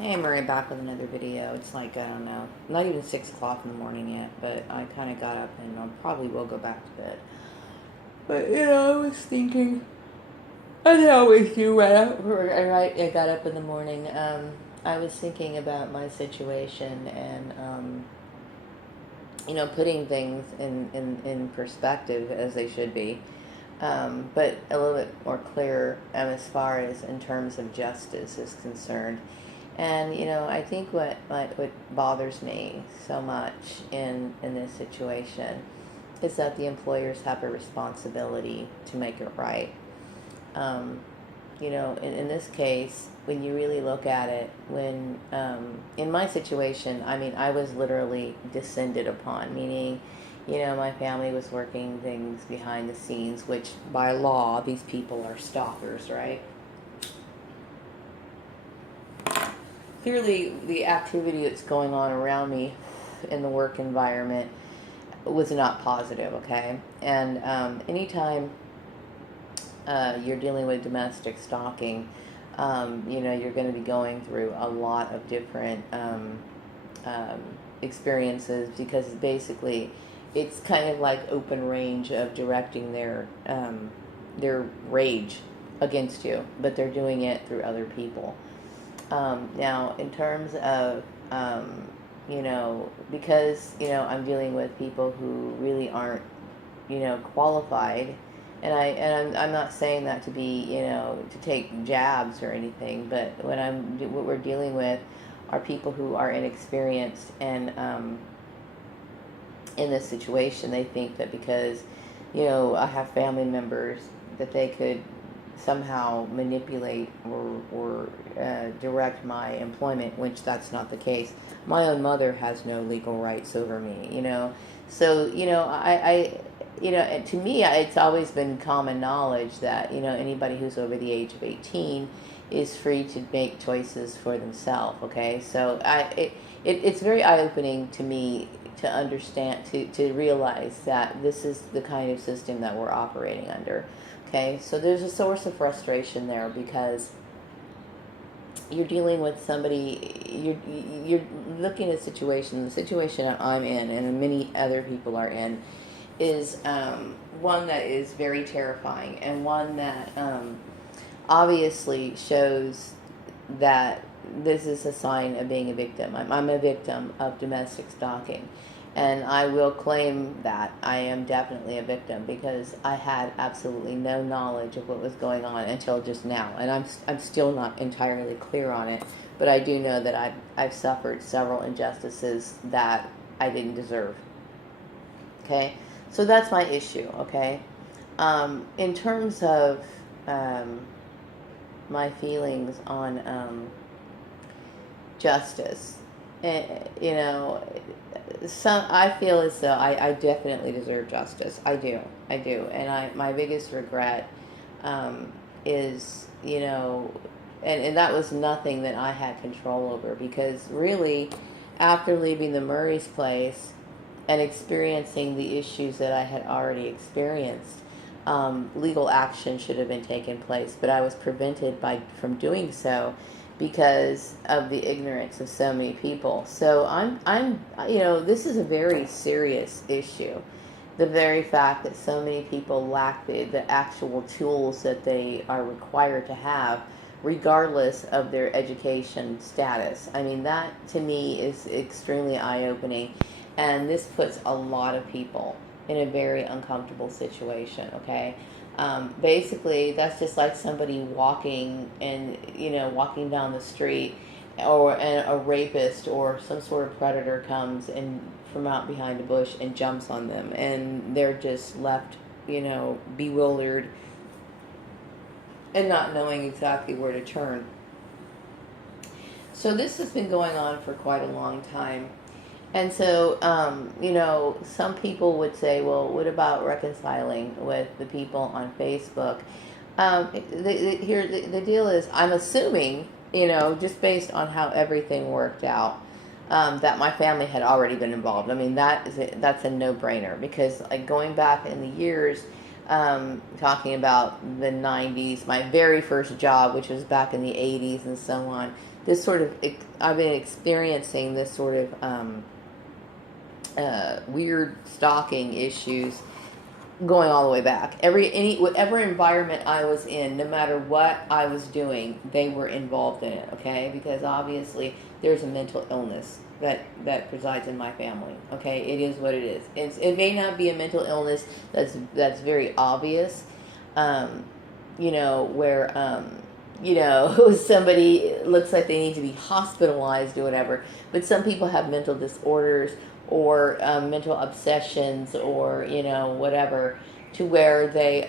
Hey, Murray, back with another video. It's like, I don't know, not even 6 o'clock in the morning yet, but I kind of got up and I probably will go back to bed. But, I was thinking, I always do right, I got up in the morning. I was thinking about my situation and, putting things in perspective as they should be. But a little bit more clear as far as in terms of justice is concerned. And I think what bothers me so much in this situation is that the employers have a responsibility to make it right. Um, in this case, when you really look at it, when in my situation, I mean, I was literally descended upon, meaning, my family was working things behind the scenes, which by law, these people are stalkers, right? Clearly, the activity that's going on around me in the work environment was not positive, okay? And anytime you're dealing with domestic stalking, you're going to be going through a lot of different um, experiences because basically it's kind of like open range of directing their rage against you, but they're doing it through other people. Now, in terms of, because, I'm dealing with people who really aren't, qualified, and I'm not saying that to be, to take jabs or anything, but what we're dealing with are people who are inexperienced and, in this situation, they think that because, I have family members that they could somehow manipulate or direct my employment, which that's not the case. My own mother has no legal rights over me. So, to me, it's always been common knowledge that, anybody who's over the age of 18 is free to make choices for themselves, okay? So it's very eye-opening to me to understand, to realize that this is the kind of system that we're operating under. Okay, so there's a source of frustration there because you're dealing with somebody, you're looking at a situation, the situation that I'm in and many other people are in is one that is very terrifying and one that obviously shows that this is a sign of being a victim. I'm a victim of domestic stalking. And I will claim that I am definitely a victim because I had absolutely no knowledge of what was going on until just now. And I'm still not entirely clear on it, but I do know that I've suffered several injustices that I didn't deserve. Okay? So that's my issue, okay? In terms of my feelings on justice, you know, I feel as though I definitely deserve justice. I do, and my biggest regret is, and that was nothing that I had control over because really, after leaving the Murray's place and experiencing the issues that I had already experienced, legal action should have been taken place, but I was prevented from doing so because of the ignorance of so many people. So this is a very serious issue. The very fact that so many people lack the actual tools that they are required to have, regardless of their education status. I mean, that to me is extremely eye-opening. And this puts a lot of people in a very uncomfortable situation, okay? Basically, that's just like somebody walking down the street, or a rapist or some sort of predator comes and from out behind a bush and jumps on them, and they're just left, bewildered and not knowing exactly where to turn. So this has been going on for quite a long time. And so, some people would say, well, what about reconciling with the people on Facebook? The deal is, I'm assuming, just based on how everything worked out, that my family had already been involved. I mean, that's a no-brainer because, like, going back in the years, talking about the 90s, my very first job, which was back in the 80s and so on, this sort of, I've been experiencing this sort of weird stalking issues going all the way back. Whatever environment I was in, no matter what I was doing, they were involved in it. Okay, because obviously there's a mental illness that presides in my family. Okay, it is what it is. It may not be a mental illness that's very obvious. Where somebody looks like they need to be hospitalized or whatever. But some people have mental disorders or mental obsessions or whatever, to where they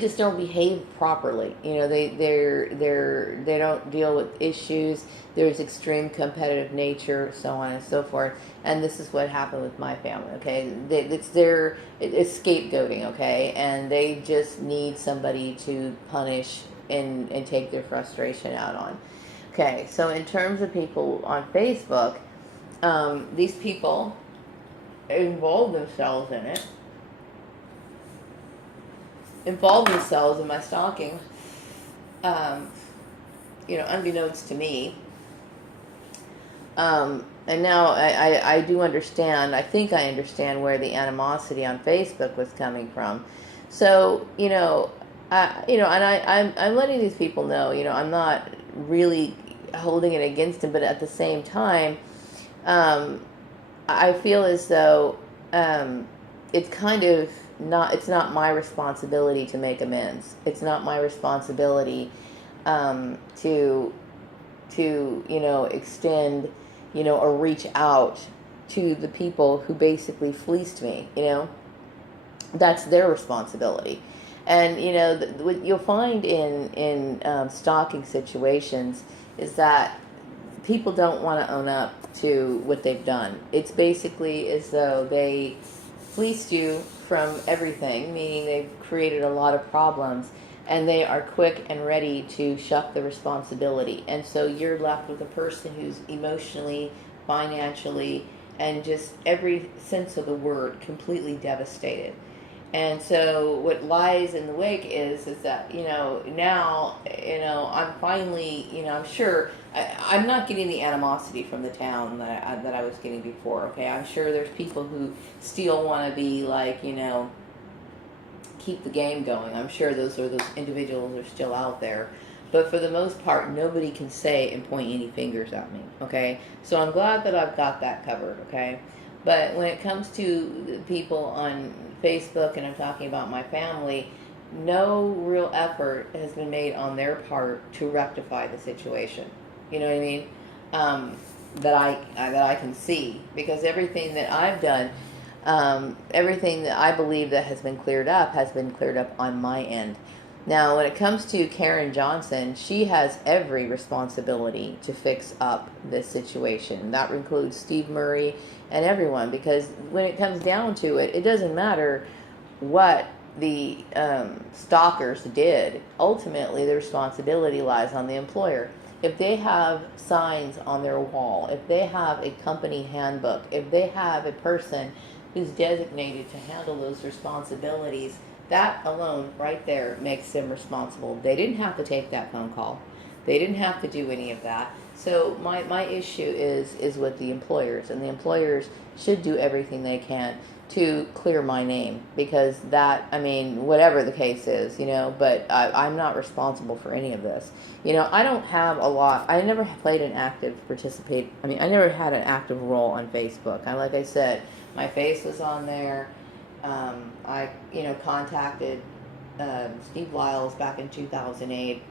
just don't behave properly. They don't deal with issues. There's extreme competitive nature, so on and so forth. And this is what happened with my family. Okay, it's scapegoating. Okay, and they just need somebody to punish and take their frustration out on. Okay, so in terms of people on Facebook, these people involve themselves in it. Involve themselves in my stalking, unbeknownst to me. And now I do understand, I think I understand where the animosity on Facebook was coming from. So, I'm letting these people know, I'm not really holding it against them, but at the same time, I feel as though it's kind of it's not my responsibility to make amends. It's not my responsibility to extend, or reach out to the people who basically fleeced me. That's their responsibility. And what you'll find in stalking situations is that people don't want to own up to what they've done. It's basically as though they fleeced you from everything, meaning they've created a lot of problems, and they are quick and ready to shuck the responsibility. And so you're left with a person who's emotionally, financially, and just every sense of the word completely devastated. And so what lies in the wake is that, now, I'm finally, I'm sure, I'm not getting the animosity from the town that I was getting before, okay? I'm sure there's people who still want to be like, keep the game going. I'm sure those individuals are still out there. But for the most part, nobody can say and point any fingers at me, okay? So I'm glad that I've got that covered, okay? But when it comes to people on Facebook, and I'm talking about my family, no real effort has been made on their part to rectify the situation. You know what I mean? That I can see, because everything that I've done, everything that I believe that has been cleared up on my end. Now, when it comes to Karen Johnson, she has every responsibility to fix up this situation. That includes Steve Murray and everyone, because when it comes down to it, it doesn't matter what the stalkers did. Ultimately, the responsibility lies on the employer. If they have signs on their wall, if they have a company handbook, if they have a person who's designated to handle those responsibilities, that alone right there makes them responsible. They didn't have to take that phone call. They didn't have to do any of that. So my issue is with the employers, and the employers should do everything they can to clear my name, because whatever the case is, but I'm not responsible for any of this. I don't have a lot. I never played an active I never had an active role on Facebook. Like I said, my face was on there. I contacted Steve Lyles back in 2008.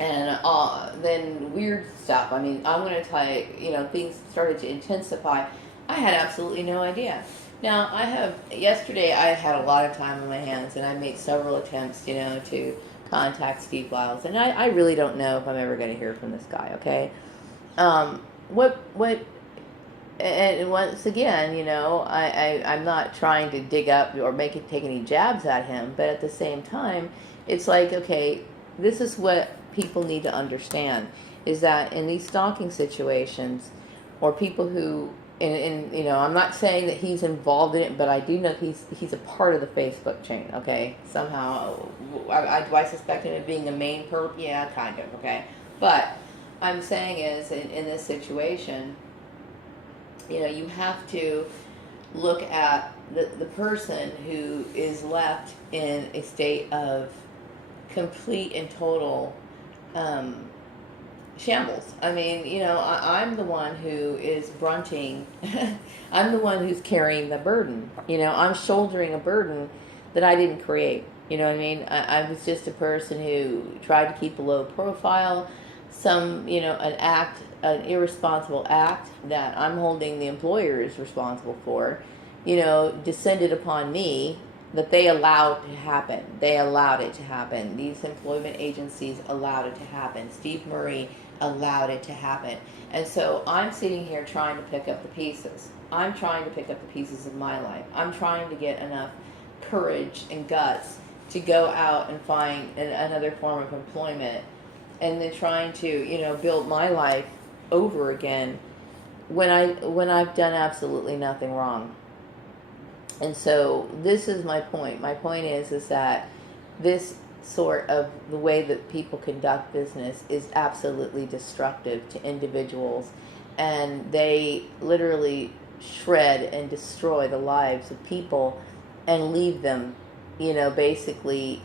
And then weird stuff. I'm going to tell you, things started to intensify. I had absolutely no idea. Now, yesterday I had a lot of time on my hands, and I made several attempts, to contact Steve Lyles. And I really don't know if I'm ever going to hear from this guy, okay? And once again, I'm not trying to dig up or take any jabs at him, but at the same time, it's like, okay, this is what people need to understand, is that in these stalking situations, or people who and I'm not saying that he's involved in it, but I do know he's a part of the Facebook chain. Okay, somehow, do I suspect him of being a main perp? Yeah, kind of. Okay, but I'm saying is in this situation, you have to look at the person who is left in a state of complete and total um, shambles. I mean, I'm the one who is brunting. I'm the one who's carrying the burden. I'm shouldering a burden that I didn't create. You know what I mean? I was just a person who tried to keep a low profile. An irresponsible act that I'm holding the employers responsible for, descended upon me, that they allowed to happen. They allowed it to happen. These employment agencies allowed it to happen. Steve Murray allowed it to happen. And so I'm sitting here trying to pick up the pieces. I'm trying to pick up the pieces of my life. I'm trying to get enough courage and guts to go out and find another form of employment, and then trying to, build my life over again when I've done absolutely nothing wrong. And so this is my point. My point is that this sort of the way that people conduct business is absolutely destructive to individuals, and they literally shred and destroy the lives of people and leave them, basically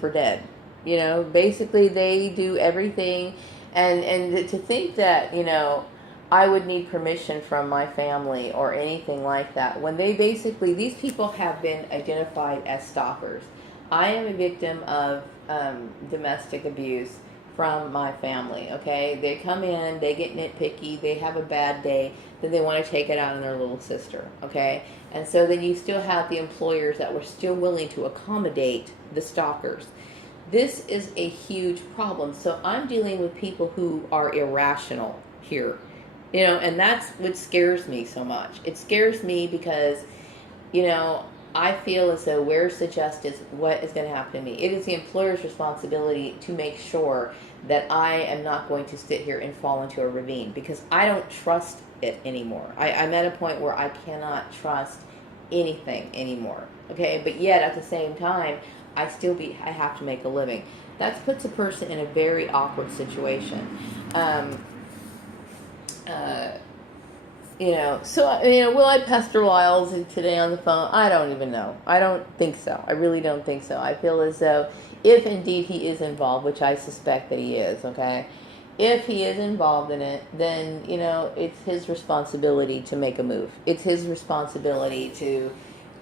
for dead. Basically they do everything, and to think that, I would need permission from my family or anything like that, when these people have been identified as stalkers. I am a victim of domestic abuse from my family, okay? They come in, they get nitpicky, they have a bad day, then they want to take it out on their little sister, okay? And so then you still have the employers that were still willing to accommodate the stalkers. This is a huge problem. So I'm dealing with people who are irrational here. And that's what scares me so much. It scares me because, I feel as though where's the justice? What is going to happen to me? It is the employer's responsibility to make sure that I am not going to sit here and fall into a ravine, because I don't trust it anymore. I'm at a point where I cannot trust anything anymore. Okay, but yet at the same time, I have to make a living. That puts a person in a very awkward situation. Will I pester Wiles today on the phone? I don't even know. I don't think so. I really don't think so. I feel as though if indeed he is involved, which I suspect that he is, okay? If he is involved in it, then, it's his responsibility to make a move. It's his responsibility to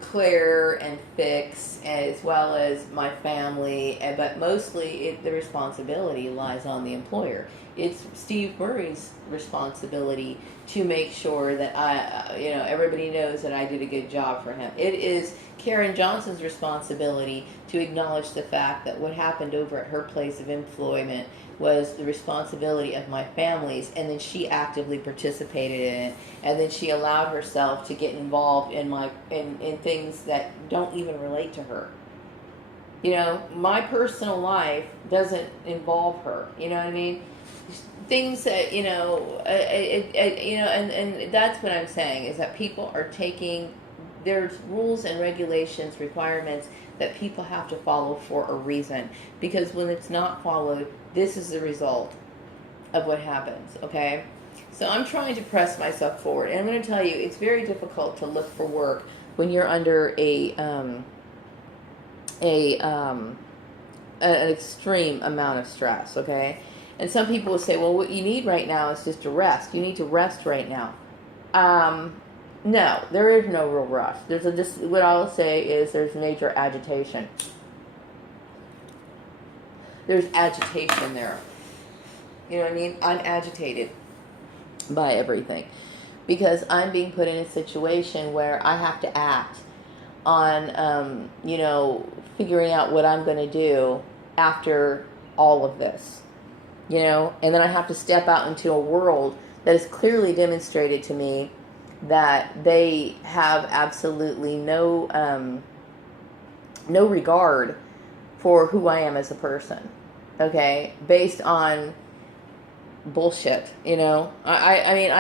clear and fix, as well as my family, but mostly the responsibility lies on the employer. It's Steve Murray's responsibility to make sure that everybody knows that I did a good job for him. It is Karen Johnson's responsibility to acknowledge the fact that what happened over at her place of employment was the responsibility of my family's, and then she actively participated in it, and then she allowed herself to get involved in things that don't even relate to her. My personal life doesn't involve her. You know what I mean? Things that and that's what I'm saying, is that people are taking, there's rules and regulations, requirements that people have to follow for a reason, because when it's not followed, this is the result of what happens. Okay, so I'm trying to press myself forward, and I'm going to tell you, it's very difficult to look for work when you're under an extreme amount of stress. Okay. And some people will say, well, what you need right now is just a rest. You need to rest right now. No, there is no real rush. What I'll say is there's major agitation. There's agitation there. You know what I mean? I'm agitated by everything, because I'm being put in a situation where I have to act on, figuring out what I'm going to do after all of this. And then I have to step out into a world that has clearly demonstrated to me that they have absolutely no regard for who I am as a person. Okay, based on bullshit. I mean,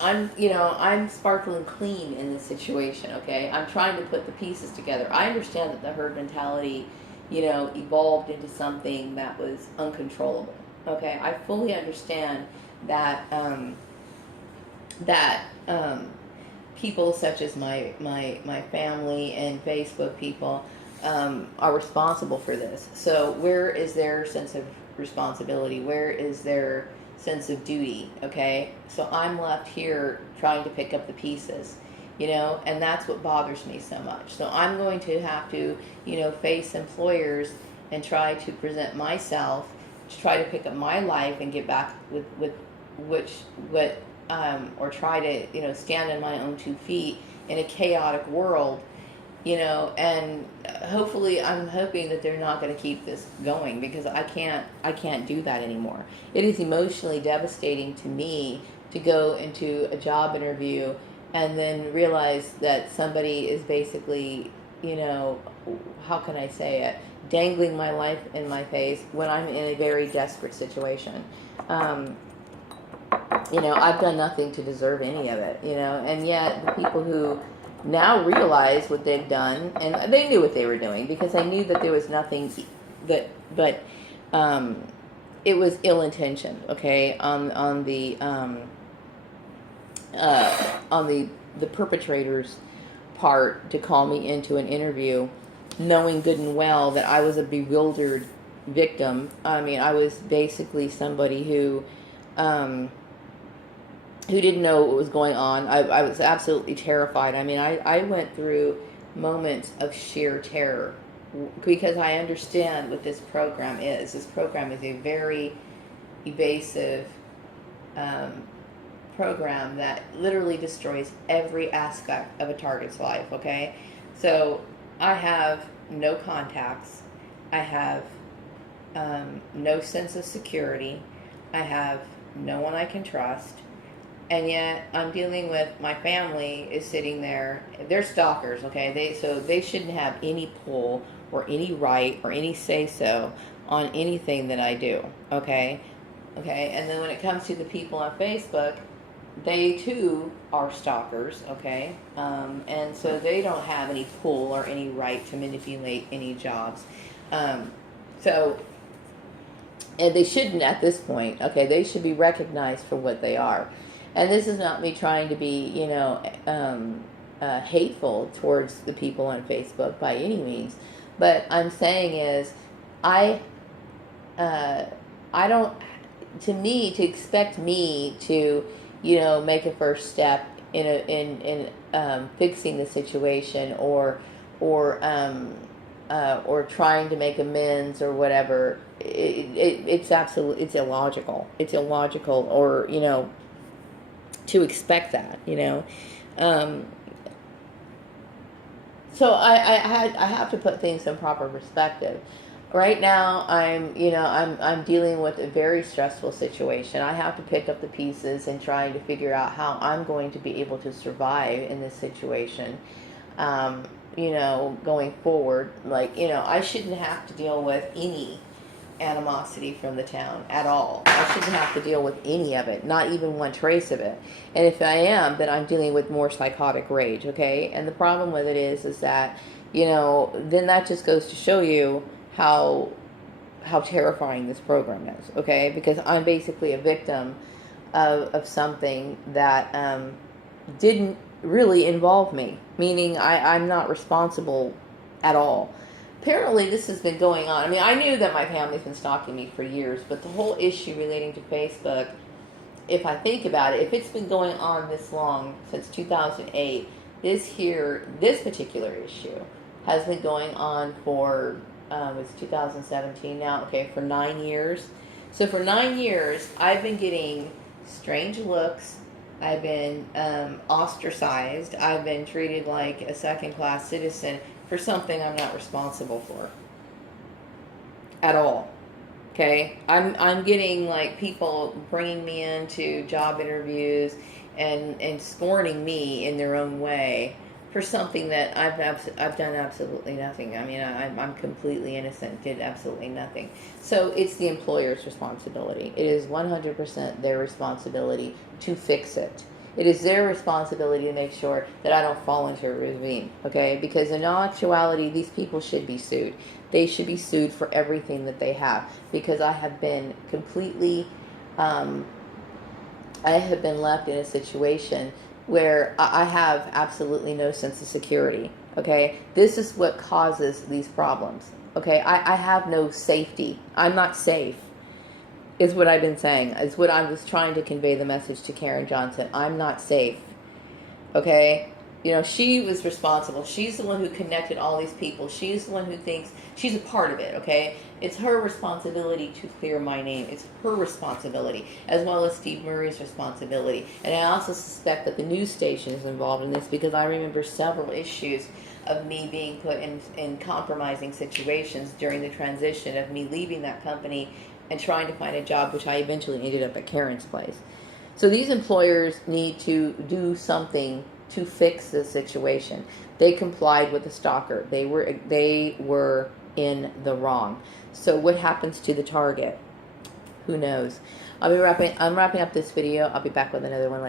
I'm sparkling clean in this situation. Okay, I'm trying to put the pieces together. I understand that the herd mentality, evolved into something that was uncontrollable. Okay, I fully understand that that people such as my family and Facebook people are responsible for this. So where is their sense of responsibility? Where is their sense of duty? Okay, so I'm left here trying to pick up the pieces, and that's what bothers me so much. So I'm going to have to, face employers and try to present myself to try to pick up my life and get back with which what or try to stand on my own 2 feet in a chaotic world, and hopefully I'm hoping that they're not going to keep this going, because I can't do that anymore. It is emotionally devastating to me to go into a job interview and then realize that somebody is basically, how can I say it, dangling my life in my face when I'm in a very desperate situation. I've done nothing to deserve any of it, and yet the people who now realize what they've done, and they knew what they were doing, because I knew that there was nothing but it was ill-intentioned, okay, on the perpetrator's part, to call me into an interview knowing good and well that I was a bewildered victim. I mean, I was basically somebody who didn't know what was going on. I was absolutely terrified. I mean, I went through moments of sheer terror, because I understand what this program is. This program is a very evasive program that literally destroys every aspect of a target's life, okay? So I have no contacts. I have no sense of security. I have no one I can trust. And yet I'm dealing with, my family is sitting there. They're stalkers, okay? They shouldn't have any pull or any right or any say-so on anything that I do, okay? Okay, and then when it comes to the people on Facebook, they too are stalkers, okay? And so they don't have any pull or any right to manipulate any jobs. So, and they shouldn't at this point, okay? They should be recognized for what they are. And this is not me trying to be, hateful towards the people on Facebook by any means. But I'm saying is, I don't, to expect me to, make a first step in fixing the situation, or trying to make amends or whatever. It's illogical. It's illogical, or to expect that, So I have to put things in proper perspective. Right now, I'm dealing with a very stressful situation. I have to pick up the pieces and trying to figure out how I'm going to be able to survive in this situation. Going forward, I shouldn't have to deal with any animosity from the town at all. I shouldn't have to deal with any of it, not even one trace of it. And if I am, then I'm dealing with more psychotic rage, okay? And the problem with it is that, then that just goes to show you how terrifying this program is, okay? Because I'm basically a victim of something that didn't really involve me, meaning I'm not responsible at all. Apparently this has been going on. I mean, I knew that my family's been stalking me for years, but the whole issue relating to Facebook, if I think about it, if it's been going on this long, since 2008, this particular issue has been going on for, it's 2017 now, okay, for 9 years. So for 9 years, I've been getting strange looks. I've been ostracized. I've been treated like a second-class citizen for something I'm not responsible for at all. Okay, I'm getting people bringing me into job interviews and scorning me in their own way, for something that I've done absolutely nothing. I mean, I'm completely innocent, did absolutely nothing. So it's the employer's responsibility. It is 100% their responsibility to fix it. It is their responsibility to make sure that I don't fall into a ravine, okay? Because in all actuality, these people should be sued. They should be sued for everything that they have, because I have been completely, I have been left in a situation where I have absolutely no sense of security, okay? This is what causes these problems, okay? I have no safety. I'm not safe, is what I've been saying, is what I was trying to convey the message to Karen Johnson. I'm not safe, okay? You know, she was responsible. She's the one who connected all these people. She's the one who thinks she's a part of it, okay? It's her responsibility to clear my name. It's her responsibility, as well as Steve Murray's responsibility. And I also suspect that the news station is involved in this, because I remember several issues of me being put in compromising situations during the transition of me leaving that company and trying to find a job, which I eventually ended up at Karen's place. So these employers need to do something to fix the situation. They complied with the stalker. They were in the wrong. So what happens to the target? Who knows? I'm wrapping up this video. I'll be back with another one later.